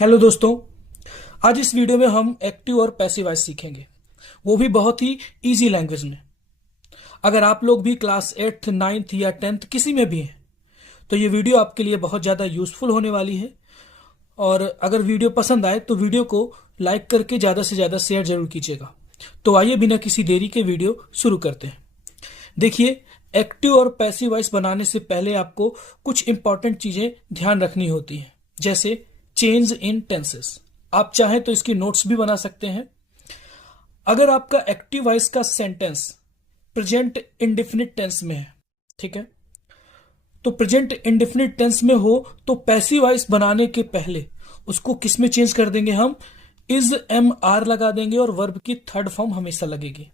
Hello दोस्तों। आज इस वीडियो में हम एक्टिव और पैसिव वॉइस सीखेंगे, वो भी बहुत ही इजी लैंग्वेज में। अगर आप लोग भी क्लास 8th 9th या 10th किसी में भी हैं तो ये वीडियो आपके लिए बहुत ज़्यादा यूजफुल होने वाली है। और अगर वीडियो पसंद आए तो वीडियो को लाइक करके ज़्यादा से ज़्यादा शेयर जरूर कीजिएगा। तो आइए बिना किसी देरी के वीडियो शुरू करते हैं। देखिए, एक्टिव और पैसिव वॉइस बनाने से पहले आपको कुछ इंपॉर्टेंट चीज़ें ध्यान रखनी होती हैं, जैसे चेंज इन टेंसेस। आप चाहें तो इसकी नोट्स भी बना सकते हैं। अगर आपका एक्टिव वॉइस का सेंटेंस प्रेजेंट इंडेफिनिट टेंस में है, ठीक है, तो प्रेजेंट इंडेफिनिट टेंस में हो तो पैसिव वॉइस बनाने के पहले उसको किस में चेंज कर देंगे? हम इज एम आर लगा देंगे और वर्ब की थर्ड फॉर्म हमेशा लगेगी।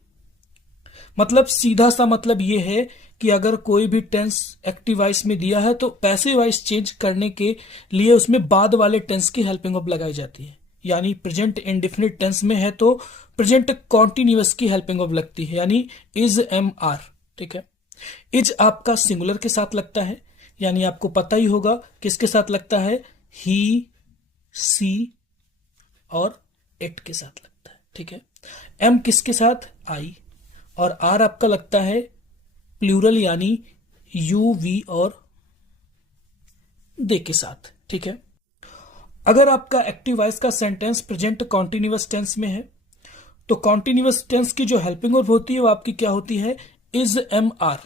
मतलब सीधा सा मतलब ये है कि अगर कोई भी टेंस एक्टिव वॉइस में दिया है तो पैसिव वॉइस चेंज करने के लिए उसमें बाद वाले टेंस की हेल्पिंग वर्ब लगाई जाती है। यानी प्रेजेंट इंडेफिनिट टेंस में है तो प्रेजेंट कॉन्टिन्यूअस की हेल्पिंग वर्ब लगती है, यानी इज एम आर। ठीक है, इज आपका सिंगुलर के साथ लगता है, यानी आपको पता ही होगा किसके साथ लगता है, ही, सी और इट के साथ लगता है। ठीक है, एम किसके साथ, आई, और आर आपका लगता है प्लूरल, यानी यू, वी और दे के साथ। ठीक है, अगर आपका एक्टिव वॉइस का सेंटेंस प्रेजेंट कॉन्टिन्यूअस टेंस में है तो कॉन्टिन्यूअस टेंस की जो हेल्पिंग वर्ब होती है वो आपकी क्या होती है, इज एम आर।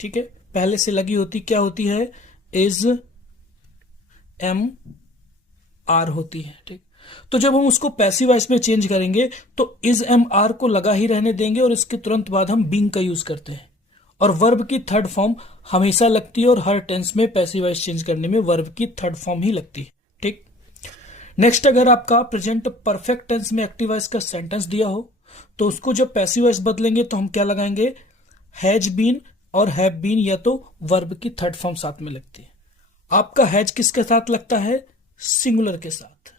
ठीक है, पहले से लगी होती क्या होती है, इज एम आर होती है। ठीक, तो जब हम उसको पैसिव वॉइस में चेंज करेंगे तो इज एम आर को लगा ही रहने देंगे और इसके तुरंत बाद हम बीइंग का यूज करते हैं। और वर्ब की थर्ड फॉर्म हमेशा लगती है और हर टेंस में पैसिव वॉइस चेंज करने में वर्ब की थर्ड फॉर्म ही लगती है। ठीक, नेक्स्ट, अगर आपका प्रेजेंट परफेक्ट टेंस में एक्टिव वॉइस का सेंटेंस दिया हो तो उसको जब पैसिव वॉइस बदलेंगे तो हम क्या लगाएंगे, हैज बीन और हैव बीन, या तो वर्ब की थर्ड फॉर्म साथ में लगती है। आपका हैज किसके साथ लगता है, सिंगुलर के साथ,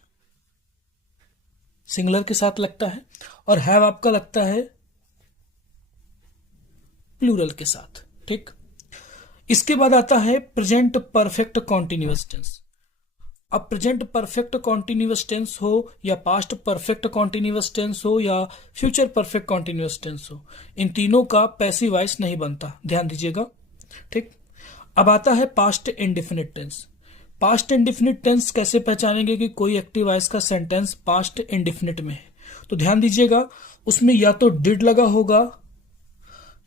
सिंगुलर के साथ लगता है। और हैव आपका लगता है प्लूरल के साथ। ठीक, इसके बाद आता है प्रेजेंट परफेक्ट कॉन्टिन्यूअस टेंस। अब प्रेजेंट परफेक्ट कॉन्टिन्यूअस टेंस हो या पास्ट परफेक्ट कॉन्टिन्यूअस टेंस हो या फ्यूचर परफेक्ट कॉन्टिन्यूअस टेंस हो, इन तीनों का पैसिव वॉइस नहीं बनता, ध्यान दीजिएगा। ठीक, अब आता है past indefinite tense. Past indefinite tense कैसे पहचानेंगे कि कोई एक्टिव वॉइस का सेंटेंस पास्ट इंडेफिनिट में है? तो ध्यान दीजिएगा, उसमें या तो डिड लगा होगा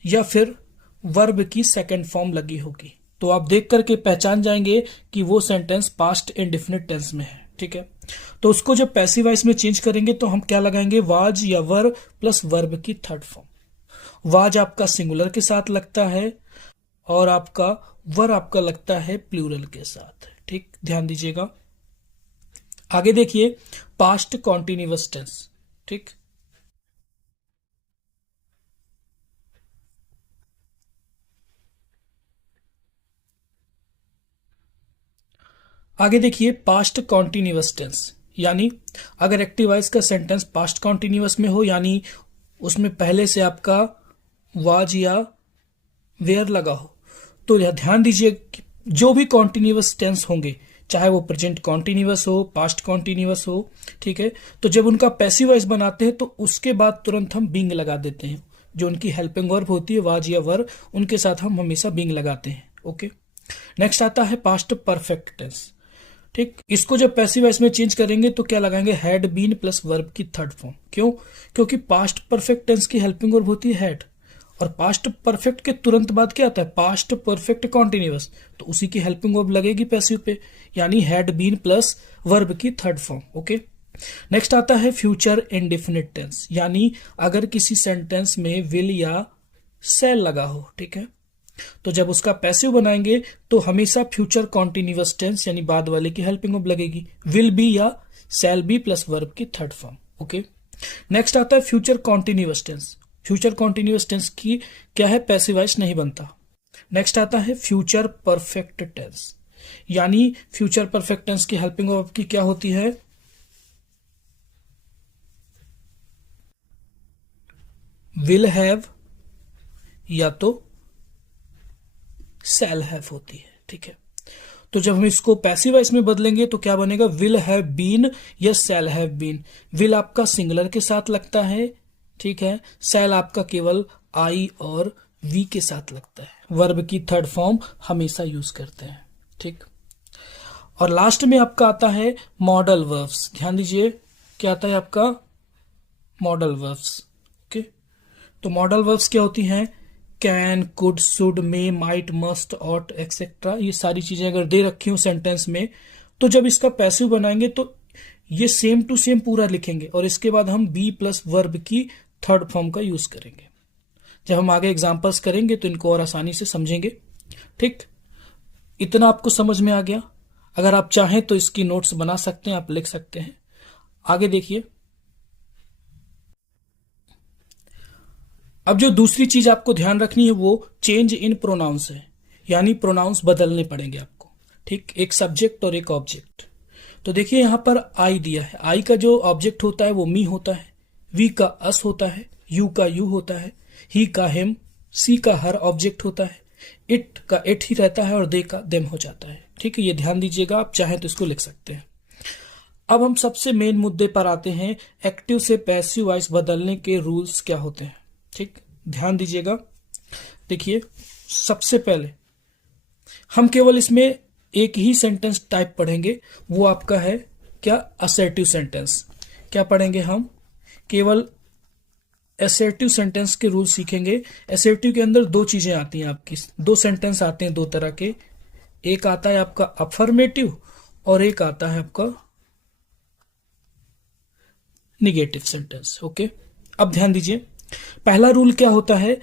या फिर वर्ब की सेकंड फॉर्म लगी होगी। तो आप देख करके पहचान जाएंगे कि वो सेंटेंस पास्ट इंडेफिनिट टेंस में है। ठीक है, तो उसको जब पैसिव वॉइस में चेंज करेंगे तो हम क्या लगाएंगे, वाज या वर प्लस वर्ब की थर्ड फॉर्म। वाज आपका सिंगुलर के साथ लगता है और आपका वर आपका लगता है प्लूरल के साथ। ठीक, ध्यान दीजिएगा। आगे देखिए, पास्ट कॉन्टिन्यूअस टेंस। ठीक, आगे देखिए, पास्ट कॉन्टिन्यूअस टेंस, यानी अगर एक्टिव वॉइस का सेंटेंस पास्ट कॉन्टिन्यूअस में हो, यानी उसमें पहले से आपका वाज या वेयर लगा हो, तो ध्यान दीजिए कि जो भी कॉन्टिन्यूअस टेंस होंगे, चाहे वो प्रेजेंट कॉन्टिन्यूअस हो, पास्ट कॉन्टिन्यूअस हो, ठीक है, तो जब उनका पैसिव वॉइस बनाते हैं तो उसके बाद तुरंत हम बीइंग लगा देते हैं। जो उनकी हेल्पिंग वर्ब होती है वाज या वर, उनके साथ हम हमेशा बीइंग लगाते हैं। ओके, नेक्स्ट आता है पास्ट परफेक्ट टेंस। ठीक, इसको जब पैसिव वॉइस में चेंज करेंगे तो क्या लगाएंगे, हैड बीन प्लस वर्ब की थर्ड फॉर्म। क्यों? क्योंकि पास्ट परफेक्ट टेंस की हेल्पिंग वर्ब होती है हैड, और पास्ट परफेक्ट के तुरंत बाद क्या आता है, पास्ट परफेक्ट कॉन्टिन्यूअस, तो उसी की हेल्पिंग वर्ब लगेगी पैसिव पे, यानी हैड बीन प्लस वर्ब की थर्ड फॉर्म। ओके, नेक्स्ट आता है फ्यूचर इंडेफिनिट टेंस, यानी अगर किसी सेंटेंस में विल या सेल लगा हो, ठीक है, तो जब उसका पैसिव बनाएंगे तो हमेशा फ्यूचर कॉन्टिन्यूअस टेंस यानी बाद वाले की हेल्पिंग वर्ब लगेगी, विल बी या शैल बी प्लस वर्ब की थर्ड फॉर्म। ओके, नेक्स्ट आता है future continuous tense. Future continuous tense की क्या है, पैसिव वॉइस नहीं बनता। नेक्स्ट आता है फ्यूचर परफेक्ट टेंस, यानी फ्यूचर परफेक्ट टेंस की हेल्पिंग वर्ब की क्या होती है, विल हैव या तो शैल हैव होती है। ठीक है, तो जब हम इसको पैसिव वॉइस में बदलेंगे तो क्या बनेगा, विल हैव बीन या शैल हैव बीन। विल आपका सिंगुलर के साथ लगता है, ठीक है, शैल आपका केवल आई और वी के साथ लगता है। वर्ब की थर्ड फॉर्म हमेशा यूज करते हैं, ठीक। और लास्ट में आपका आता है मॉडल वर्ब्स। ध्यान दीजिए क्या आता है आपका, मॉडल वर्ब्स। ओके, तो मॉडल वर्ब्स क्या होती हैं, can, could, should, may, might, must, ought etcetera. ये सारी चीजें अगर दे रखी हो सेंटेंस में, तो जब इसका पैसिव बनाएंगे तो ये सेम टू सेम पूरा लिखेंगे और इसके बाद हम बी प्लस वर्ब की थर्ड फॉर्म का यूज करेंगे। जब हम आगे एग्जांपल्स करेंगे तो इनको और आसानी से समझेंगे, ठीक। इतना आपको समझ में आ गया। अगर आप चाहें तो इसकी नोट्स बना सकते हैं, आप लिख सकते हैं। आगे देखिए, अब जो दूसरी चीज आपको ध्यान रखनी है वो चेंज इन प्रोनाउंस है, यानी प्रोनाउंस बदलने पड़ेंगे आपको, ठीक। एक सब्जेक्ट और एक ऑब्जेक्ट। तो देखिए यहां पर आई दिया है, आई का जो ऑब्जेक्ट होता है वो मी होता है, वी का अस होता है, यू का यू होता है, ही का हिम, सी का हर ऑब्जेक्ट होता है, इट का इट ही रहता है और दे का देम हो जाता है, ठीक है। ये ध्यान दीजिएगा, आप चाहें तो इसको लिख सकते हैं। अब हम सबसे मेन मुद्दे पर आते हैं, एक्टिव से पैसिव वॉइस बदलने के रूल्स क्या होते हैं, ठीक। ध्यान दीजिएगा, देखिए सबसे पहले हम केवल इसमें एक ही सेंटेंस टाइप पढ़ेंगे, वो आपका है क्या, असर्टिव सेंटेंस। क्या पढ़ेंगे हम, केवल असर्टिव सेंटेंस के रूल सीखेंगे। असर्टिव के अंदर दो चीजें आती हैं आपकी, दो सेंटेंस आते हैं दो तरह के, एक आता है आपका अफर्मेटिव और एक आता है आपका निगेटिव सेंटेंस। ओके, अब ध्यान दीजिए, पहला रूल क्या होता है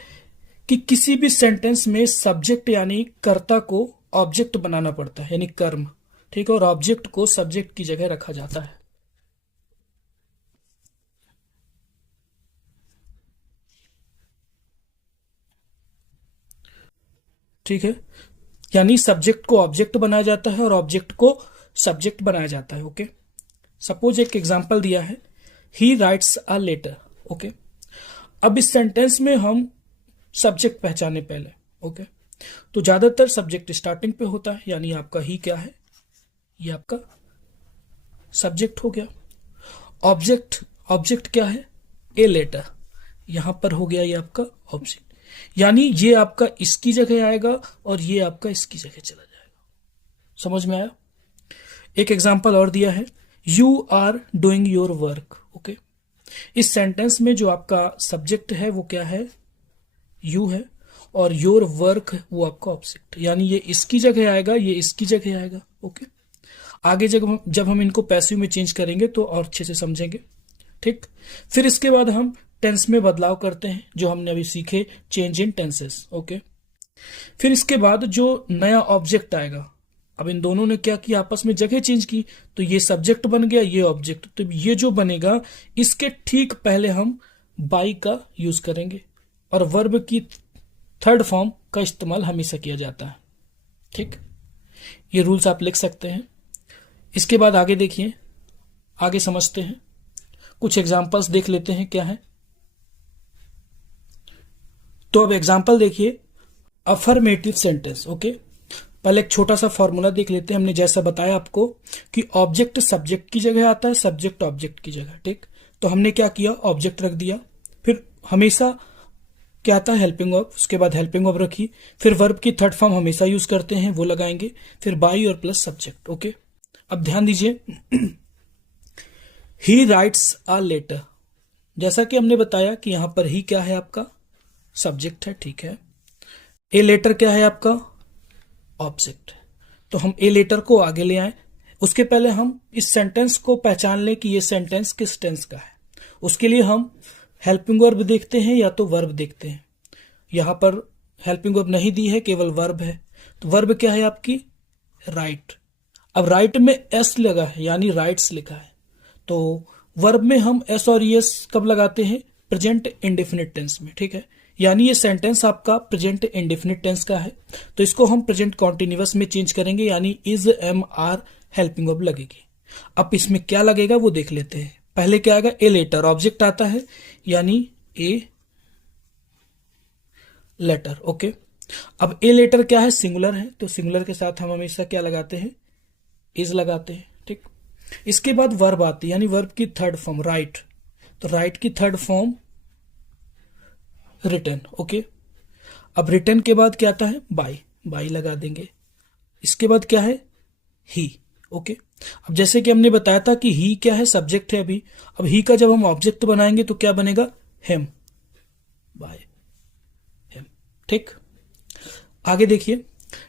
कि किसी भी सेंटेंस में सब्जेक्ट यानी कर्ता को ऑब्जेक्ट बनाना पड़ता है, यानी कर्म, ठीक है, और ऑब्जेक्ट को सब्जेक्ट की जगह रखा जाता है। ठीक है, यानी सब्जेक्ट को ऑब्जेक्ट बनाया जाता है और ऑब्जेक्ट को सब्जेक्ट बनाया जाता है। ओके, सपोज एक एग्जांपल दिया है, he writes a letter. Okay, अब इस सेंटेंस में हम सब्जेक्ट पहचाने पहले। ओके, तो ज्यादातर सब्जेक्ट स्टार्टिंग पे होता है, यानी आपका ही क्या है, ये आपका सब्जेक्ट हो गया। ऑब्जेक्ट, ऑब्जेक्ट क्या है, ए लेटर, यहां पर हो गया ये आपका ऑब्जेक्ट, यानी ये आपका इसकी जगह आएगा और ये आपका इसकी जगह चला जाएगा। समझ में आया? एक एग्जांपल और दिया है, you are doing your work. Okay, इस सेंटेंस में जो आपका सब्जेक्ट है वो क्या है, यू है, और योर वर्क वो आपका ऑब्जेक्ट, यानी ये इसकी जगह आएगा, ये इसकी जगह आएगा। ओके, आगे जब हम इनको पैसिव में चेंज करेंगे तो और अच्छे से समझेंगे। ठीक, फिर इसके बाद हम टेंस में बदलाव करते हैं, जो हमने अभी सीखे, चेंज इन टेंसेस। ओके, फिर इसके बाद जो नया ऑब्जेक्ट आएगा, अब इन दोनों ने क्या किया, आपस में जगह चेंज की, तो ये सब्जेक्ट बन गया, ये ऑब्जेक्ट। तो ये जो बनेगा इसके ठीक पहले हम बाई का यूज करेंगे और वर्ब की थर्ड फॉर्म का इस्तेमाल हमेशा किया जाता है। ठीक, ये रूल्स आप लिख सकते हैं। इसके बाद आगे देखिए, आगे समझते हैं, कुछ एग्जांपल्स देख लेते हैं क्या है। तो अब एग्जांपल देखिए, अफर्मेटिव सेंटेंस। ओके, पहले एक छोटा सा फॉर्मूला देख लेते हैं। हमने जैसा बताया आपको कि ऑब्जेक्ट सब्जेक्ट की जगह आता है, सब्जेक्ट ऑब्जेक्ट की जगह। ठीक, तो हमने क्या किया, ऑब्जेक्ट रख दिया, फिर हमेशा क्या आता है, हेल्पिंग वर्ब, उसके बाद हेल्पिंग वर्ब रखी, फिर वर्ब की थर्ड फॉर्म हमेशा यूज करते हैं वो लगाएंगे, फिर बाई और प्लस सब्जेक्ट। ओके, अब ध्यान दीजिए, ही राइट्स अ लेटर, जैसा कि हमने बताया कि यहां पर ही क्या है, आपका सब्जेक्ट है। ठीक है, ए लेटर क्या है, आपका ऑब्जेक्ट। तो हम ए लेटर को आगे ले आए, उसके पहले हम इस सेंटेंस को पहचान लें कि ये सेंटेंस किस टेंस का है। उसके लिए हम हेल्पिंग वर्ब देखते हैं या तो वर्ब देखते हैं। यहां पर हेल्पिंग वर्ब नहीं दी है, केवल वर्ब है। तो वर्ब क्या है आपकी, राइट। अब राइट में एस लगा है, यानी राइट्स लिखा है। तो वर्ब में हम एस और एस कब लगाते हैं, प्रेजेंट इंडेफिनिट टेंस में। ठीक है, यानी ये सेंटेंस आपका प्रेजेंट इंडेफिनिट टेंस का है, तो इसको हम प्रेजेंट कॉन्टिन्यूअस में चेंज करेंगे, यानी is am are helping verb लगेगी। अब इसमें क्या लगेगा वो देख लेते हैं। पहले क्या आएगा, ए लेटर, ऑब्जेक्ट आता है, यानी ए लेटर। ओके, अब ए लेटर क्या है, सिंगुलर है, तो सिंगुलर के साथ हम हमेशा क्या लगाते हैं, इज लगाते हैं, ठीक। इसके बाद वर्ब आती है, यानी वर्ब की थर्ड फॉर्म राइट, तो राइट की थर्ड फॉर्म रिटन, ओके। अब रिटन के बाद क्या आता है, बाई, बाई लगा देंगे। इसके बाद क्या है, ही, ओके। अब जैसे कि हमने बताया था कि ही क्या है, सब्जेक्ट है अभी। अब ही का जब हम ऑब्जेक्ट बनाएंगे तो क्या बनेगा, हिम, बाय हिम, ठीक। आगे देखिए,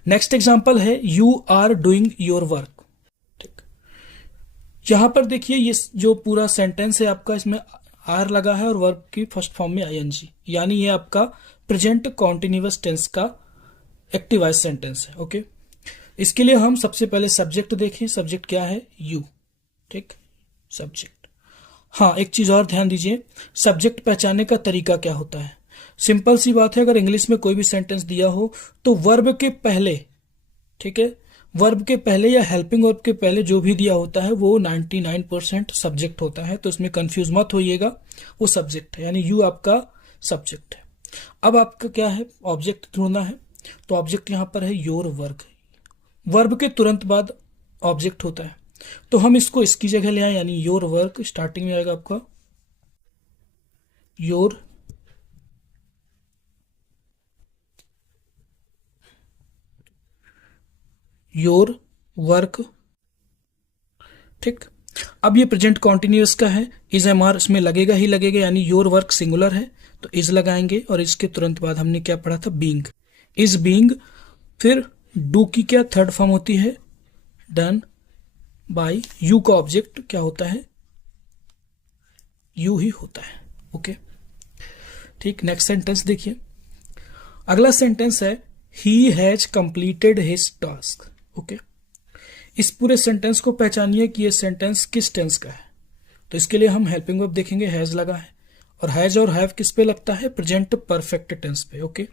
नेक्स्ट एग्जांपल है you are doing your work, ठीक। यहां पर देखिए ये जो पूरा सेंटेंस है आपका, इसमें आर लगा है और वर्ब की फर्स्ट फॉर्म में आईएनजी, यानी ये आपका प्रेजेंट कॉन्टिन्यूअस टेंस का एक्टिव वॉइस सेंटेंस है, ओके। इसके लिए हम सबसे पहले सब्जेक्ट देखें, सब्जेक्ट क्या है, यू, ठीक, सब्जेक्ट। हाँ, एक चीज और ध्यान दीजिए, सब्जेक्ट पहचानने का तरीका क्या होता है। सिंपल सी बात है, अगर इंग्लिश में कोई भी सेंटेंस दिया हो तो वर्ब के पहले, ठीक है, वर्ब के पहले या हेल्पिंग वर्ब के पहले जो भी दिया होता है वो 99% सब्जेक्ट होता है, तो इसमें कंफ्यूज मत होइएगा, वो सब्जेक्ट है, यानी यू आपका सब्जेक्ट है। अब आपका क्या है, ऑब्जेक्ट ढूंढना है, तो ऑब्जेक्ट यहां पर है योर वर्क, वर्ब के तुरंत बाद ऑब्जेक्ट होता है, तो हम इसको इसकी जगह ले आए, यानी योर वर्क स्टार्टिंग में आएगा आपका योर वर्क, ठीक। अब ये प्रेजेंट कॉन्टिन्यूअस का है, इज एम आर इसमें लगेगा ही लगेगा, यानी योर वर्क सिंगुलर है तो इज लगाएंगे, और इसके तुरंत बाद हमने क्या पढ़ा था, बीइंग, इज बीइंग। फिर डू की क्या थर्ड फॉर्म होती है, डन बाय, यू का ऑब्जेक्ट क्या होता है, यू ही होता है, ओके, ठीक। नेक्स्ट सेंटेंस देखिए, अगला सेंटेंस है he has completed his task, okay. इस पूरे सेंटेंस को पहचानिए कि ये सेंटेंस किस टेंस का है, तो इसके लिए हम हेल्पिंग वर्ब देखेंगे, हैज लगा है, और हैज और हैव किस पे लगता है, प्रेजेंट परफेक्ट टेंस पे, ओके।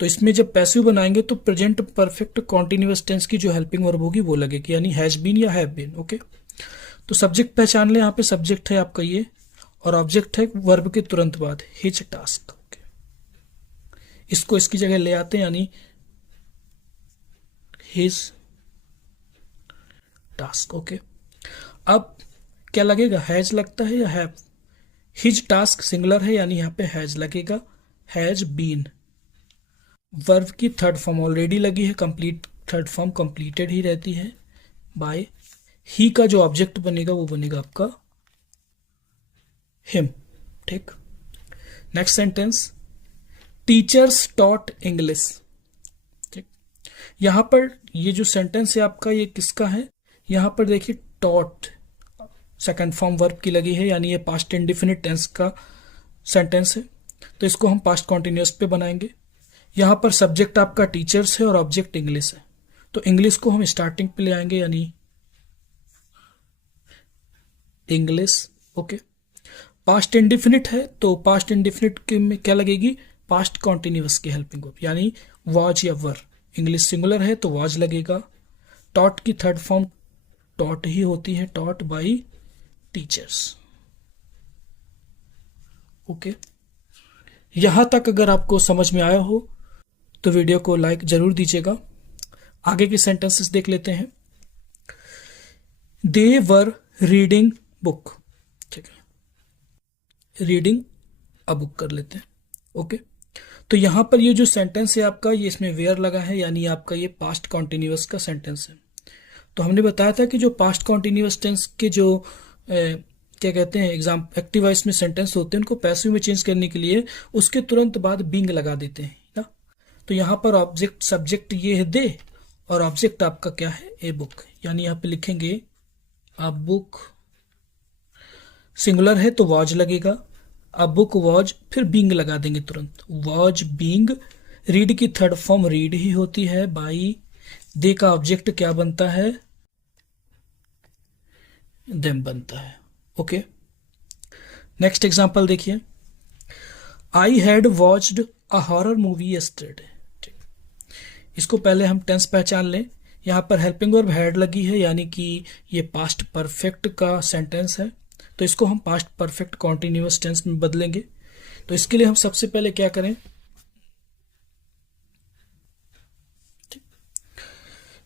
तो इसमें जब पैसिव बनाएंगे तो प्रेजेंट परफेक्ट कॉन्टिन्यूअस टेंस की जो हेल्पिंग वर्ब होगी वो लगेगी, यानी हैज बीन या हैव बीन, ओके। तो सब्जेक्ट पहचान ले, यहाँ पे सब्जेक्ट है आपका ये, और ऑब्जेक्ट है वर्ब के तुरंत बाद हिज टास्क, ओके। इसको इसकी जगह ले आते हैं, यानी हिज टास्क, ओके। अब क्या लगेगा, हैज लगता है या हैव, हिज टास्क सिंगुलर है, यानी यहाँ पे हैज लगेगा, हैज बीन। वर्ब की थर्ड फॉर्म ऑलरेडी लगी है, कंप्लीट थर्ड फॉर्म कंप्लीटेड ही रहती है, बाय। ही का जो ऑब्जेक्ट बनेगा वो बनेगा आपका हिम, ठीक। Next sentence, teachers taught English, ठीक। यहां पर ये जो सेंटेंस है आपका ये किसका है, यहां पर देखिए टॉट सेकंड फॉर्म वर्ब की लगी है, यानी ये पास्ट इंडिफिनिट टेंस का सेंटेंस है, तो इसको हम पास्ट कॉन्टिन्यूअस पे बनाएंगे। यहां पर सब्जेक्ट आपका टीचर्स है और ऑब्जेक्ट इंग्लिश है, तो इंग्लिश को हम स्टार्टिंग पे ले आएंगे, यानी इंग्लिश, ओके। पास्ट इंडिफिनिट है तो पास्ट इंडिफिनिट के में क्या लगेगी, पास्ट कॉन्टिन्यूअस की हेल्पिंग वर्ब, यानी वॉज या वर। इंग्लिश सिंगुलर है तो वॉज लगेगा। टॉट की थर्ड फॉर्म टॉट ही होती है, टॉट बाय टीचर्स, ओके। यहां तक अगर आपको समझ में आया हो तो वीडियो को लाइक जरूर दीजिएगा। आगे के सेंटेंसेस देख लेते हैं। दे वर रीडिंग बुक, ठीक है, रीडिंग अ बुक कर लेते हैं, ओके। तो यहां पर ये जो सेंटेंस है आपका, ये इसमें वेयर लगा है, यानी आपका ये पास्ट कॉन्टिन्यूअस का सेंटेंस है। तो हमने बताया था कि जो पास्ट कॉन्टिन्यूअस टेंस के जो क्या कहते हैं एग्जाम एक्टिव वॉइस में सेंटेंस होते हैं, उनको पैसिव में चेंज करने के लिए उसके तुरंत बाद बीइंग लगा देते हैं ना। तो यहाँ पर ऑब्जेक्ट सब्जेक्ट ये है दे, और ऑब्जेक्ट आपका क्या है, ए बुक, यानी यहाँ पे लिखेंगे अ बुक, सिंगुलर है तो वॉज लगेगा, अ बुक वॉज, फिर बीइंग लगा देंगे तुरंत, वॉज बीइंग। रीड की थर्ड फॉर्म रीड ही होती है, बाई। दे का ऑब्जेक्ट क्या बनता है, देम बनता है, ओके। नेक्स्ट एग्जांपल देखिए, I had watched a horror movie yesterday, ठीक। इसको पहले हम टेंस पहचान लें। यहां पर हेल्पिंग वर्ब हैड लगी है, यानी कि ये पास्ट परफेक्ट का सेंटेंस है, तो इसको हम पास्ट परफेक्ट कॉन्टिन्यूअस टेंस में बदलेंगे। तो इसके लिए हम सबसे पहले क्या करें,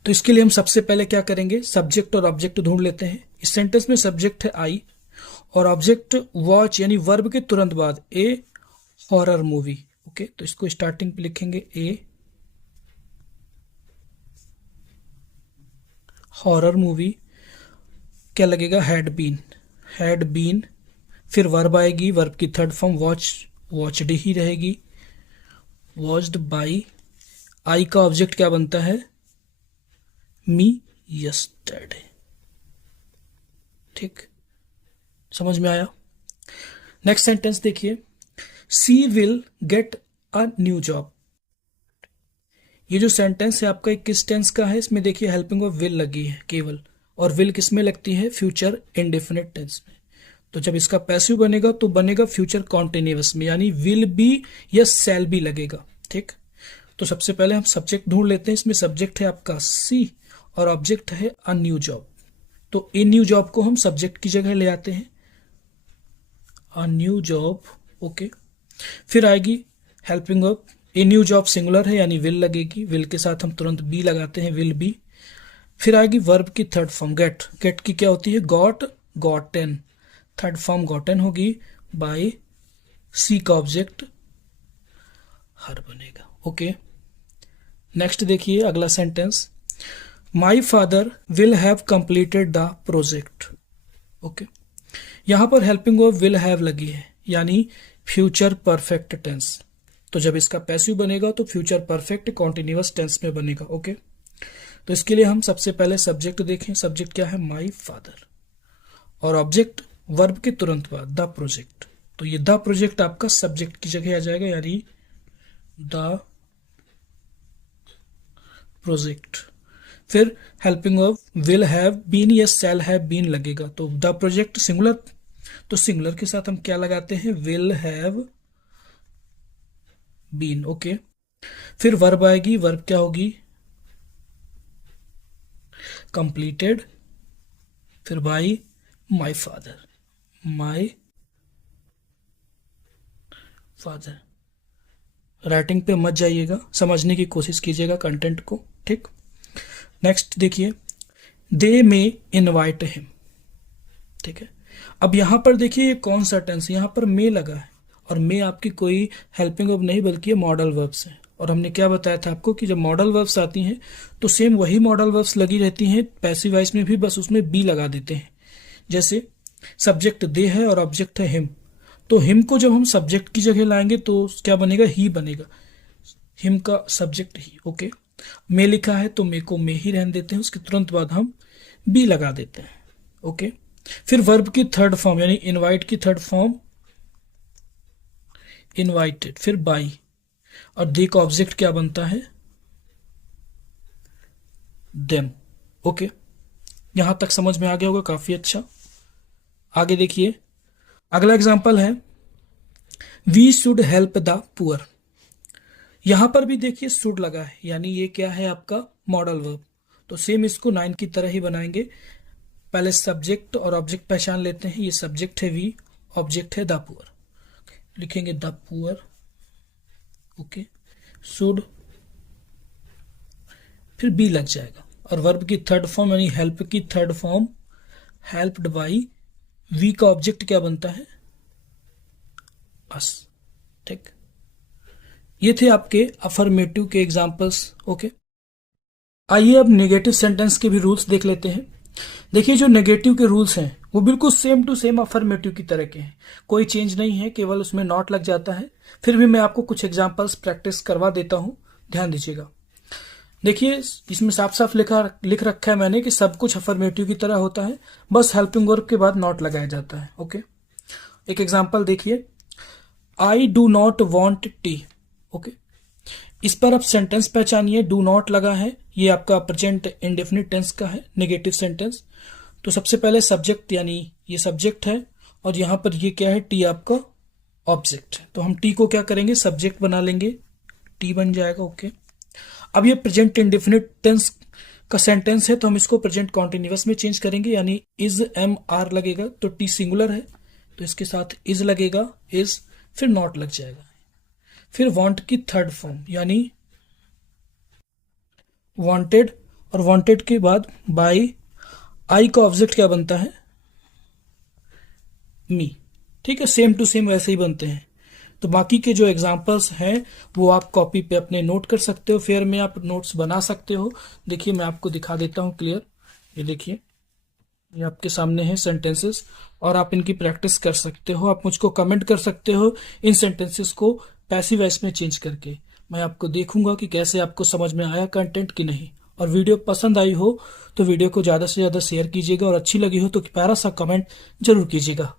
तो इसके लिए हम सबसे पहले क्या करेंगे, सब्जेक्ट और ऑब्जेक्ट ढूंढ लेते हैं। इस सेंटेंस में सब्जेक्ट है आई और ऑब्जेक्ट वॉच यानी वर्ब के तुरंत बाद ए हॉरर मूवी। ओके, तो इसको स्टार्टिंग पे लिखेंगे ए हॉरर मूवी। क्या लगेगा, हैड बीन। फिर वर्ब आएगी, वर्ब की थर्ड फॉर्म वॉच, वॉचड ही रहेगी, वॉच्ड बाई। आई का ऑब्जेक्ट क्या बनता है, मी यस्टरडे। ठीक, समझ में आया। नेक्स्ट सेंटेंस देखिए, she will get a new job. ये जो सेंटेंस है आपका एक किस टेंस का है, इसमें देखिए हेल्पिंग ऑफ विल लगी है केवल, और विल किस में लगती है, फ्यूचर इंडेफिनिट टेंस में। तो जब इसका पैसिव बनेगा तो बनेगा फ्यूचर कॉन्टिन्यूअस में, यानी विल बी या शैल बी लगेगा। ठीक, तो सबसे पहले हम सब्जेक्ट ढूंढ लेते हैं। इसमें सब्जेक्ट है आपका सी और ऑब्जेक्ट है अ न्यू जॉब। तो ए न्यू जॉब को हम सब्जेक्ट की जगह ले आते हैं, अ न्यू जॉब। ओके, फिर आएगी helping of, a new job singular है यानी विल लगेगी, विल के साथ हम तुरंत बी लगाते हैं, विल बी। फिर आएगी वर्ब की थर्ड फॉर्म गेट, गेट की क्या होती है, got, gotten. Third form gotten होगी, बाय। सी का ऑब्जेक्ट हर बनेगा। ओके, नेक्स्ट देखिए अगला sentence, my father will have completed the project. Okay, यहां पर हेल्पिंग ऑफ विल हैव लगी है यानी फ्यूचर परफेक्ट टेंस। तो जब इसका पैसिव बनेगा तो फ्यूचर परफेक्ट कॉन्टिन्यूअस टेंस में बनेगा। ओके, तो इसके लिए हम सबसे पहले सब्जेक्ट देखें। सब्जेक्ट क्या है, माई फादर, और ऑब्जेक्ट वर्ब के तुरंत बाद द प्रोजेक्ट। तो ये द प्रोजेक्ट आपका सब्जेक्ट की जगह आ जाएगा यानी द प्रोजेक्ट। फिर helping of will have been या शैल हैव बीन लगेगा। तो द प्रोजेक्ट सिंगुलर, तो सिंगुलर के साथ हम क्या लगाते हैं, विल हैव बीन। ओके, फिर वर्ब आएगी, वर्ब क्या होगी, कंप्लीटेड। फिर by my father, my father. Writing पे मत जाइएगा, समझने की कोशिश कीजिएगा कंटेंट को। ठीक, नेक्स्ट देखिए, दे मे इनवाइट हिम। ठीक है, अब यहां पर देखिए ये कौन सा टेंस, यहां पर मे लगा है, और मे आपकी कोई हेल्पिंग ऑफ नहीं बल्कि ये मॉडल वर्ब्स है। और हमने क्या बताया था आपको कि जब मॉडल वर्ब्स आती हैं तो सेम वही मॉडल वर्ब्स लगी रहती हैं पैसिव वॉइस में भी, बस उसमें बी लगा देते हैं। जैसे सब्जेक्ट दे है और ऑब्जेक्ट है हिम, तो हिम को जब हम सब्जेक्ट की जगह लाएंगे तो क्या बनेगा, ही बनेगा, हिम का सब्जेक्ट ही। ओके, मे लिखा है तो मे को मे ही रहने देते हैं, उसके तुरंत बाद हम बी लगा देते हैं। ओके, फिर वर्ब की थर्ड फॉर्म यानी इनवाइट की थर्ड फॉर्म इनवाइटेड, फिर बाई, और दे का ऑब्जेक्ट क्या बनता है, देम। ओके, यहां तक समझ में आ गया होगा, काफी अच्छा। आगे देखिए अगला एग्जांपल है, we should help the poor. यहां पर भी देखिए शुड लगा है यानी ये क्या है आपका मॉडल वर्ब। तो सेम इसको 9 की तरह ही बनाएंगे। पहले सब्जेक्ट और ऑब्जेक्ट पहचान लेते हैं। ये सब्जेक्ट है वी, ऑब्जेक्ट है द पुअर, लिखेंगे द पुअर। ओके, शुड, फिर बी लग जाएगा, और वर्ब की थर्ड फॉर्म यानी हेल्प की third form helped by, we का ऑब्जेक्ट क्या बनता है, अस। ठीक, ये थे आपके अफर्मेटिव के एग्जांपल्स। ओके, आइए अब नेगेटिव सेंटेंस के भी रूल्स देख लेते हैं। देखिए जो नेगेटिव के रूल्स हैं वो बिल्कुल सेम टू सेम अफर्मेटिव की तरह के हैं, कोई चेंज नहीं है, केवल उसमें नॉट लग जाता है। फिर भी मैं आपको कुछ एग्जांपल्स प्रैक्टिस करवा देता हूं, ध्यान दीजिएगा। देखिए इसमें साफ साफ लिख रखा है मैंने कि सब कुछ अफर्मेटिव की तरह होता है, बस हेल्पिंग वर्ब के बाद नॉट लगाया जाता है। ओके, एक एग्जाम्पल देखिए, I do not want tea. Okay, इस पर आप सेंटेंस पहचानिए, डू नॉट लगा है, ये आपका प्रेजेंट इंडेफिनिट टेंस का है नेगेटिव सेंटेंस। तो सबसे पहले सब्जेक्ट यानी ये सब्जेक्ट है, और यहां पर ये क्या है, टी आपका ऑब्जेक्ट है। तो हम टी को क्या करेंगे, सब्जेक्ट बना लेंगे, टी बन जाएगा। ओके, अब ये प्रेजेंट इंडेफिनिट टेंस का सेंटेंस है तो हम इसको प्रेजेंट कॉन्टिन्यूअस में चेंज करेंगे, यानी इज एम आर लगेगा। तो टी सिंगुलर है तो इसके साथ इज लगेगा, इज, फिर नॉट लग जाएगा। फिर वांट की थर्ड फॉर्म यानी वांटेड, और वांटेड के बाद बाई, आई का ऑब्जेक्ट क्या बनता है, मी। ठीक है, सेम टू सेम वैसे ही बनते हैं। तो बाकी के जो एग्जांपल्स हैं वो आप कॉपी पे अपने नोट कर सकते हो, फेयर में आप नोट्स बना सकते हो। देखिए मैं आपको दिखा देता हूँ क्लियर। ये देखिए, ये आपके सामने है सेंटेंसेस, और आप इनकी प्रैक्टिस कर सकते हो। आप मुझको कमेंट कर सकते हो इन सेंटेंसेस को पैसिव वॉइस में चेंज करके। मैं आपको देखूंगा कि कैसे आपको समझ में आया कंटेंट कि नहीं। और वीडियो पसंद आई हो तो वीडियो को ज़्यादा से ज़्यादा शेयर कीजिएगा, और अच्छी लगी हो तो प्यारा सा कमेंट जरूर कीजिएगा।